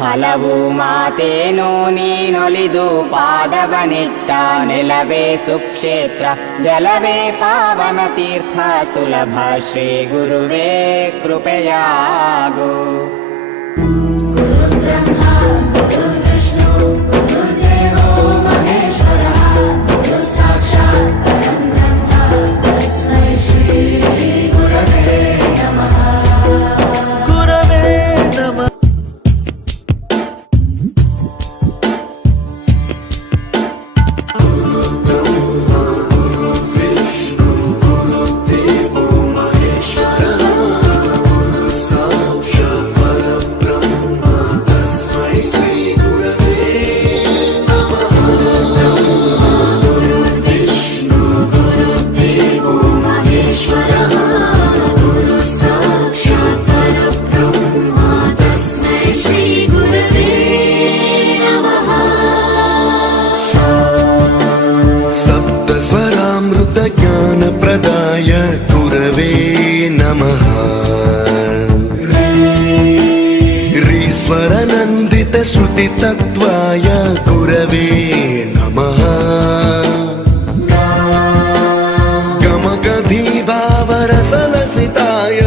ಹಲವು ಮಾತೇನೋ ನೀನೊಲಿದು ಪಾದವನಿಟ್ಟ ನೆಲವೇ ಸುಕ್ಷೇತ್ರ ಜಲವೇ ಪಾವನ ತೀರ್ಥ ಸುಲಭ ಶ್ರೀ ಗುರುವೇ ಕೃಪೆಯಾಗು జ్ఞాన ప్రదాయ గురవే నమ. శ్రీస్వరనందిత శృతి తత్వాయ గురవే నమ. గమగధీభావరసలసితాయ